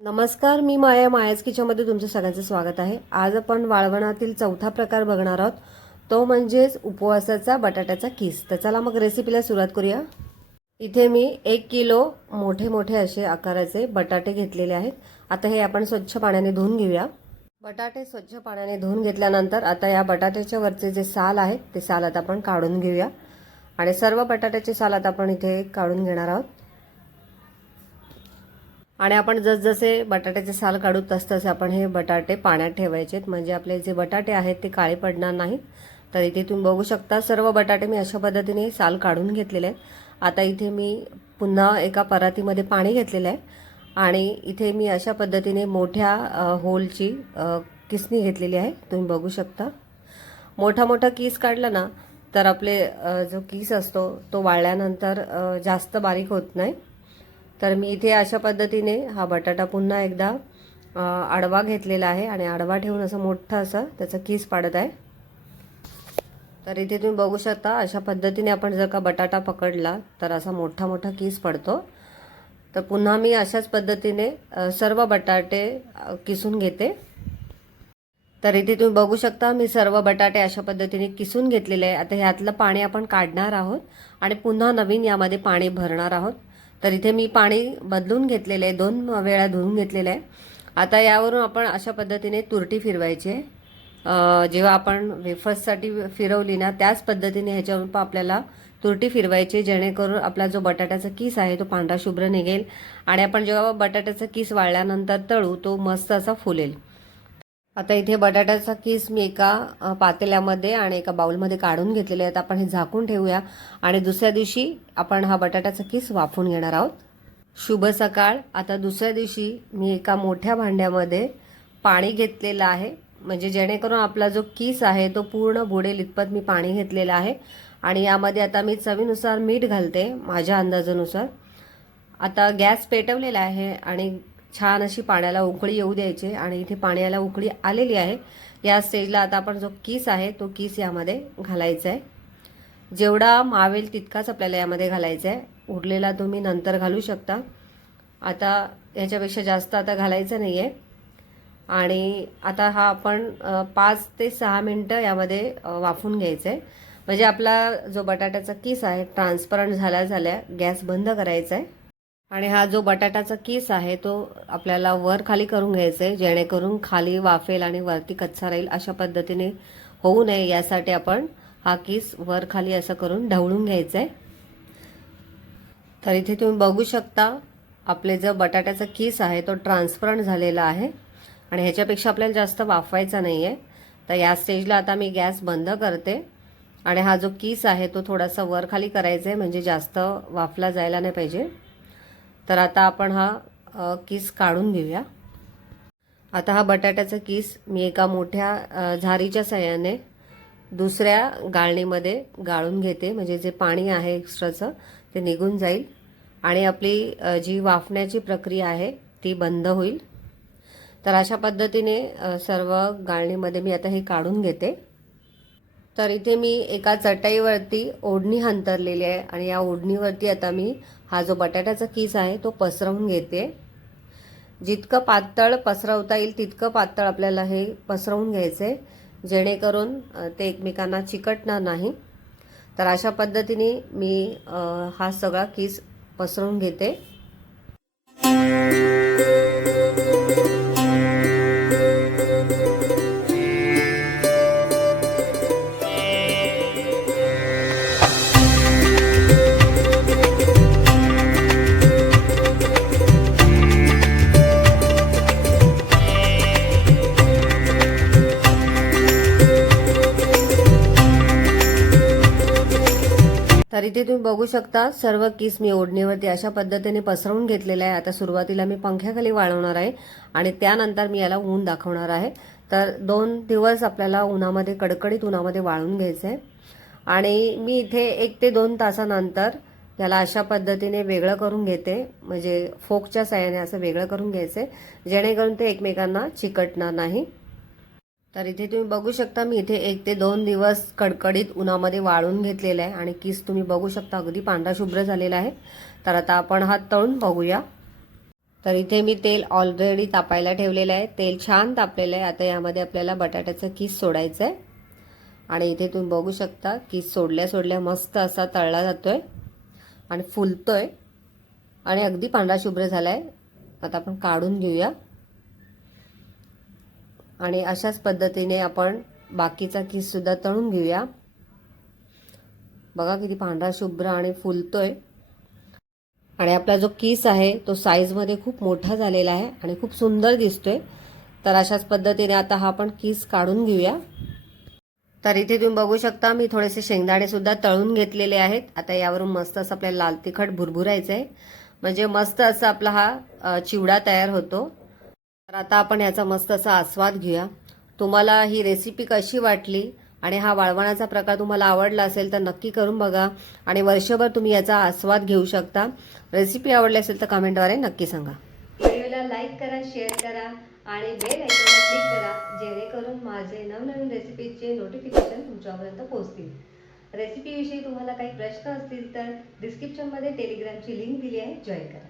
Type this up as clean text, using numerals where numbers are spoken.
नमस्कार, मी माया मायाज किचनमध्ये तुमचं सगळ्यांचं स्वागत आहे। आज आपण वाळवणातील चौथा प्रकार बघणार आहोत, तो म्हणजेच उपवासाचा बटाट्याचा किस। तर चला मग रेसिपीला सुरुवात करूया। इथे मी 1 किलो मोठे मोठे असे आकाराचे बटाटे घेतलेले आहेत। आता हे आपण स्वच्छ पाण्याने धुवून घेऊया। बटाटे स्वच्छ पाण्याने धुवून घेतल्यानंतर आता या बटाट्याच्या वरचे जे साल आहे ते साल आता आपण काढून घेऊया आणि सर्व बटाट्याचे साल आता आपण इथे काढून घेणार आहोत। आणि आपण जसजसे बटाट्याचे साल काढू तसतसे आपण हे बटाटे पाण्यात ठेवायचे, म्हणजे आपले जे बटाटे आहेत ते काळे पडणार नाहीत। तर इथे तुम्ही बघू शकता सर्व बटाटे मी अशा पद्धतीने साल काढून घेतलेले आहेत। आता इथे मी पुन्हा एका परातीमध्ये पाणी घेतलेले आहे आणि इथे मी अशा पद्धतीने मोठ्या होलची किसणी घेतलेली आहे। तुम्ही बघू शकता मोठा मोठा किस काढला ना तर आपले जो किस असतो तो वाळल्यानंतर जास्त बारीक होत नाही। तर मी इथे अशा पद्धतीने हा बटाटा पुन्हा एकदा आडवा घेतलेला आहे आणि आडवा ठेवून असं मोठा असं त्याचा किस पाडत आहे। तर इथे तुम्ही बघू शकता अशा पद्धतीने आपण जर का बटाटा पकडला तर असा मोठा मोठा किस पडतो। तर पुन्हा मी अशाच पद्धतीने सर्व बटाटे किसून घेते। तर इथे तुम्ही बघू शकता मी सर्व बटाटे अशा पद्धतीने किसून घेतलेले आहे। आता ह्यातलं पाणी आपण काढणार आहोत आणि पुन्हा नवीन यामध्ये पाणी भरणार आहोत। तर इथे मी पाणी बदलून घेतलेले आहे, 2 वेळा धुवून घेतलेले आहे। आता यावरून आपण अशा पद्धतीने तुरटी फिरवायची आहे। जेव्हा आपण वेफर्ससाठी फिरवली ना त्याच पद्धतीने ह्याच्यावरून पण आपल्याला तुरटी फिरवायची, जेणेकरून आपला जो बटाट्याचा किस आहे तो पांढरा शुभ्र निघेल आणि आपण जेव्हा बटाट्याचा किस वाळल्यानंतर तळू तो मस्त असा फुलेल। आता इथे बटाट्याचा किस मी एका पातेल्यामध्ये आणि एका बाउलमध्ये काढून घेतलेले आहेत। आपण हे झाकून ठेवूया आणि दुसऱ्या दिवशी आपण हा बटाट्याचा किस वाफवून घेणार आहोत। शुभ सकाळ। आता दुसऱ्या दिवशी मी एका मोठ्या भांड्यामध्ये पाणी घेतलेलं आहे, म्हणजे जेणेकरून आपला जो किस आहे तो पूर्ण बुडेल इतपत मी पाणी घेतलेलं आहे आणि यामध्ये आता मी चवीनुसार मीठ घालते माझ्या अंदाजानुसार। आता गॅस पेटवलेला आहे आणि छान अशी पाण्याला उकळी येऊ द्यायची आणि इथे पाण्याला उकळी आलेली आहे। या स्टेजला आता आपण जो किस आहे तो किस यामध्ये घालायचा आहे। जेवढा मावेल तितकाच आपल्याला यामध्ये घालायचा आहे, उरलेला तुम्ही नंतर घालू शकता। आता याच्यापेक्षा जास्त आता घालायचं नाही आहे आणि आता हा आपण 5 ते 6 मिनिटं यामध्ये वाफवून घ्यायचं आहे, म्हणजे आपला जो बटाट्याचा किस आहे ट्रान्सपरंट झाल्या गॅस बंद करायचा आहे आणि हा जो बटाट्याचा किस आहे तो आपल्याला वर खाली करून घ्यायचा आहे, जेणेकरून खाली वाफेल आणि वरती कच्चा राहील अशा पद्धतीने होऊ नये यासाठी आपण हा किस वर खाली असं करून ढवळून घ्यायचा आहे। तर इथे तुम्ही बघू शकता आपले जो बटाट्याचा किस आहे तो ट्रान्सपरंट झालेला आहे आणि ह्याच्यापेक्षा आपल्याला जास्त वाफवायचा नाही आहे। तर या स्टेजला आता मी गॅस बंद करते आणि हा जो किस आहे तो थोडासा वर खाली करायचा आहे, म्हणजे जास्त वाफला जायला नाही पाहिजे। तर आता आपण हा किस काढून घेऊया। आता हा बटाट्याचा किस मी एका मोठ्या झारीच्या साहाय्याने दुसऱ्या गाळणीमध्ये गाळून घेते, म्हणजे जे पाणी आहे एक्स्ट्राचं ते निघून जाईल आणि आपली जी वाफण्याची प्रक्रिया आहे ती बंद होईल। तर अशा पद्धतीने सर्व गाळणीमध्ये मी आता हे काढून घेते। तर इथे मी एका चटईवरती ओढणी अंथरलेली आहे आणि या ओढणीवरती आता मी हा जो बटाट्याचा किस आहे तो पसरवून घेते। जितकं पातळ पसरवता येईल तितकं पातळ आपल्याला हे पसरवून घ्यायचे, जेणेकरून ते एकमेकांना चिकटणार नाही। तर अशा पद्धतीने मी हा सगळा किस पसरवून घेते। तर इथे तुम्ही बघू शकता सर्व किस मी ओढणीवरती अशा पद्धतीने पसरवून घेतलेला आहे। आता सुरुवातीला मी पंख्याखाली वाळवणार आहे आणि त्यानंतर मी याला ऊन दाखवणार आहे। तर 2 दिवस आपल्याला उन्हामध्ये कडकडीत उन्हामध्ये वाळवून घ्यायचं आहे आणि मी इथे 1 ते 2 तासानंतर याला अशा पद्धतीने वेगळं करून घेते, म्हणजे फोकच्या साहाय्याने असं वेगळं करून घ्यायचं, जेणेकरून ते एकमेकांना चिकटणार नाही। तर इथे तुम्ही बघू शकता मी इथे 1 ते 2 दिवस कडकडीत उन्हामध्ये वाळून घेतलेला आहे आणि किस तुम्ही बघू शकता अगदी पांढरा शुभ्र झालेला आहे। तर आता आपण हा तळून बघूया। तर इथे मी तेल ऑलरेडी तापायला ठेवलेलं आहे. तेल छान तापलेलं आहे. आता यामध्ये आपल्याला बटाट्याचं किस सोडायचं आहे आणि इथे तुम्ही बघू शकता किस सोडल्या सोडल्या मस्त असा तळला जातोय आणि फुलतोय आणि अगदी पांढरा शुभ्र झालाय. आता आपण काढून घेऊया आणि अशाच पद्धतीने आपण बाकीचा किस सुद्धा तळून घेऊया. बघा किती पांढरा शुभ्र आणि फुलतोय आणि आपला जो किस आहे तो साईजमध्ये खूप मोठा झालेला आहे आणि खूप सुंदर दिसतोय. तर अशाच पद्धतीने आता हा आपण किस काढून घेऊया. तर इथे तुम्ही बघू शकता मी थोडेसे शेंगदाणे सुद्धा तळून घेतलेले आहेत. आता यावरून मस्त असं आपल्याला लाल तिखट भुरभुरायचं आहे म्हणजे मस्त असं आपला हा चिवडा तयार होतो. तर आता आपण याचा मस्त असा आस्वाद घेऊया. तुम्हाला ही रेसिपी कशी वाटली आणि हा वाळवणाचा प्रकार तुम्हाला आवडला असेल तर नक्की करून बघा आणि वर्षभर तुम्ही याचा आस्वाद घेऊ शकता. रेसिपी आवडली असेल तर कमेंटद्वारे नक्की सांगा. व्हिडिओला लाईक करा, शेअर करा आणि बेल आयकॉनला क्लिक करा जेणेकरून माझे नवनवीन रेसिपीचे नोटिफिकेशन तुमच्यापर्यंत पोहोचतील. रेसिपीविषयी तुम्हाला काही प्रश्न असतील तर डिस्क्रिप्शनमध्ये टेलिग्रामची लिंक दिली आहे, जॉईन करा.